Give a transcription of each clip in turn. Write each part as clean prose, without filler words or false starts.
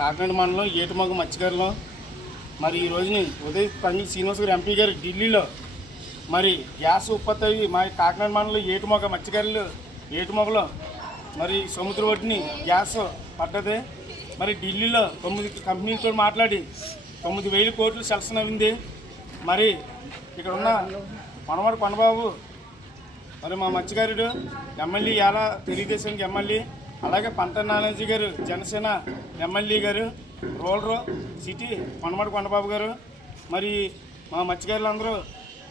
కాకినాడ మండలం ఏటుమొగ మత్స్యకారులు మరి ఈ రోజుని ఉదయ్ పంజి శ్రీనివాస్ గారు ఎంపీ గారు ఢిల్లీలో మరి గ్యాస్ ఉత్పత్తి అయ్యి మా కాకినాడ మండలం ఏటుమొగ మత్స్యకారులు ఏటుమొగలో మరి సముద్ర ఒడ్డుని గ్యాస్ పడ్డది. మరి ఢిల్లీలో 9 కంపెనీలతో మాట్లాడి 9,000 కోట్లు సెలక్షన్ అయింది. మరి ఇక్కడ ఉన్న మనవాడు కొండబాబు మరి మా మత్స్యకారుడు ఎమ్మెల్యే ఎలా తెలుగుదేశానికి ఎమ్మెల్యే, అలాగే పంట నానాజీ గారు జనసేన ఎమ్మెల్యే గారు, రూరల్ సిటీ పనమడి కొండబాబు గారు. మరి మా మత్స్యకారులందరూ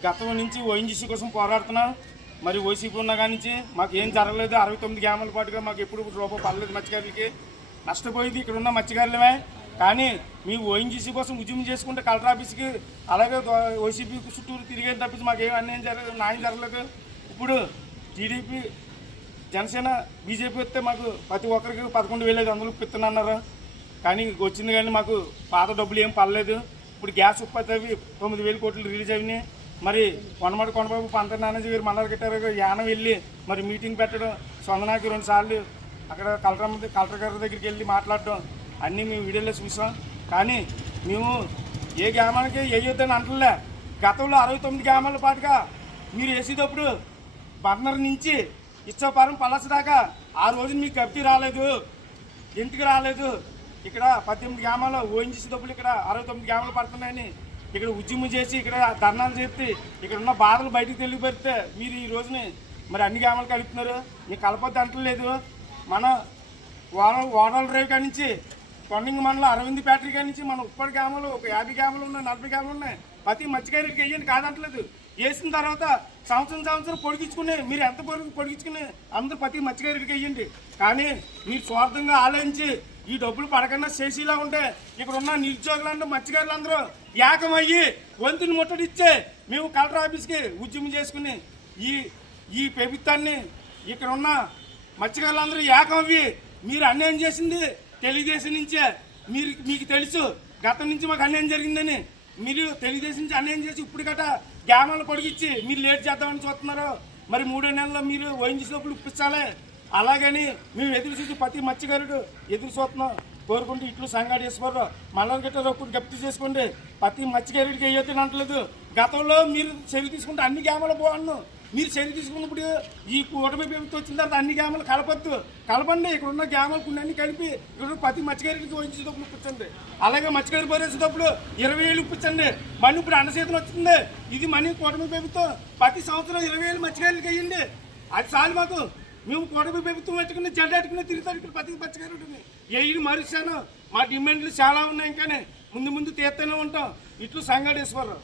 గతం నుంచి ఓఎన్జీసీ కోసం పోరాడుతున్నాం. మరి ఓసీపీ ఉన్న కాడి నుంచి మాకు ఏం జరగలేదు. 69 గ్రామాల పాటుగా మాకు ఎప్పుడు రూపాయి పడలేదు. మత్స్యకారులకి నష్టపోయింది ఇక్కడ ఉన్న మత్స్యకారులమే. కానీ మీ ఓఎన్జీసీ కోసం ఉద్యమం చేసుకుంటే కలెక్టర్ ఆఫీస్కి అలాగే ఓసీపీ చుట్టూరు తిరిగేది తప్పించి మాకు ఏం అన్యాయం జరగలేదు, న్యాయం జరగలేదు. ఇప్పుడు టీడీపీ జనసేన బీజేపీ వస్తే మాకు ప్రతి ఒక్కరికి 11,500 ఇస్తున్నారు. కానీ వచ్చింది కానీ మాకు పాత డబ్బులు ఏం పడలేదు. ఇప్పుడు గ్యాస్ ఉత్పత్తి అవి 9,000 కోట్లు రిలీజ్ అయినాయి. మరి కొండమడి కొండబాబు పంట నానాజీ గారు మల్లారు గట్టారు యానం వెళ్ళి మరి మీటింగ్ పెట్టడం, సొందనాకి 2 సార్లు అక్కడ కలెక్టర్ గారి దగ్గరికి వెళ్ళి మాట్లాడడం అన్నీ మేము వీడియోలో చూసాం. కానీ మేము ఏ గ్రామానికి వేయొద్దని అంటలే. గతంలో 69 గ్రామాల పాటుగా మీరు వేసేటప్పుడు బర్నర్ నుంచి ఇచ్చాపురం పలాస దాకా ఆ రోజు మీకు కబ్జీ రాలేదు, ఇంటికి రాలేదు. ఇక్కడ 18 గ్రామాలు ఓఎన్జీసీ డబ్బులు ఇక్కడ 69 గ్రామాలు పడుతున్నాయని ఇక్కడ ఉద్యమం చేసి ఇక్కడ ధర్నాలు చేసి ఇక్కడ ఉన్న బాధలు బయటకు తెలియపెడితే మీరు ఈ రోజుని మరి అన్ని గ్రామాలు కలుపుతున్నారు. మీకు కలపొద్దు అంటలేదు. మన ఓడల రేవు కాడి నుంచి కొండంగి మండలం అరవింద్ ఫ్యాక్టరీ కాడి నుంచి మన ఉప్పటి గ్రామాలు ఒక 50 గ్రామాలు ఉన్నాయి, 40 గ్రామాలు ఉన్నాయి. ప్రతి మత్స్యకారుడికి వేయండి కాదంటలేదు. వేసిన తర్వాత సంవత్సరం పొడిగించుకుని మీరు ఎంత పొడిగించుకుని అందరూ ప్రతి మత్స్యకారుడికి వేయండి. కానీ మీరు స్వార్థంగా ఆలోచించి ఈ డబ్బులు పడకుండా చేసేలా ఉంటే ఇక్కడ ఉన్న నిరుద్యోగులందరూ మత్స్యకారులందరూ ఏకమయ్యి వంతుని ముట్టడిచ్చే మేము కలెక్టర్ ఆఫీస్కి ఉద్యమం చేసుకుని ఈ ప్రభుత్వాన్ని ఇక్కడ ఉన్న మత్స్యకారులందరూ ఏకమయ్యి మీరు అన్యాయం చేసింది తెలుగుదేశం నుంచే. మీకు తెలుసు గతం నుంచి మాకు అన్యాయం జరిగిందని. మీరు తెలుగుదేశం నుంచి అన్యాయం చేసి ఇప్పుడు గట్ట గ్రామాలు పొడిగించి మీరు లేట్ చేద్దామని చూస్తున్నారు. మరి 3 నెలల్లో మీరు ఓఎన్జీసీ డబ్బులు ఇప్పించాలి. అలాగని మేము ఎదురు చూసి ప్రతి మత్స్యకారుడు ఎదురు చూస్తున్నాం. కోరుకుంటూ ఇట్లు సంగాడేశ్వరరావు మల్లారు గట్టారు ఒకటి గప్తి చేసుకోండి. ప్రతి మత్స్యకారుడికి వేయొద్దని అంటలేదు. గతంలో మీరు చర్య తీసుకుంటే అన్ని గ్రామాలు బాగున్నాను. మీరు చర్య తీసుకున్నప్పుడు ఈ కూటమి ప్రభుత్వం వచ్చిన తర్వాత అన్ని గ్రామాలు కలపండి. ఇక్కడ ఉన్న గ్రామాలు కొన్ని అన్ని కలిపి ఇక్కడ ప్రతి మత్స్యకారుడికి ఓఎన్జీసీ డబ్బులు ఇప్పించండి. అలాగే మత్స్యకారు భరోసా డబ్బులు 20,000 ఇప్పించండి. మళ్ళీ ఇప్పుడు అన్నసేతను వచ్చింది. ఇది మనీ కూటమి ప్రభుత్వం ప్రతి సంవత్సరం 20,000 మత్స్యకారులకి వేయండి. అది చాలు మాకు. మేము కూటమి ప్రభుత్వం పెట్టుకుని జెండా పెట్టుకుని తిరుగుతారు ఇక్కడ ప్రతి మత్స్యకారుడిని. ఏడు మరుస్తాను. మా డిమాండ్లు చాలా ఉన్నాయి. ఇంకానే ముందు తీస్తూనే ఉంటాం. ఇట్లు సంగాడేశ్వరరావు.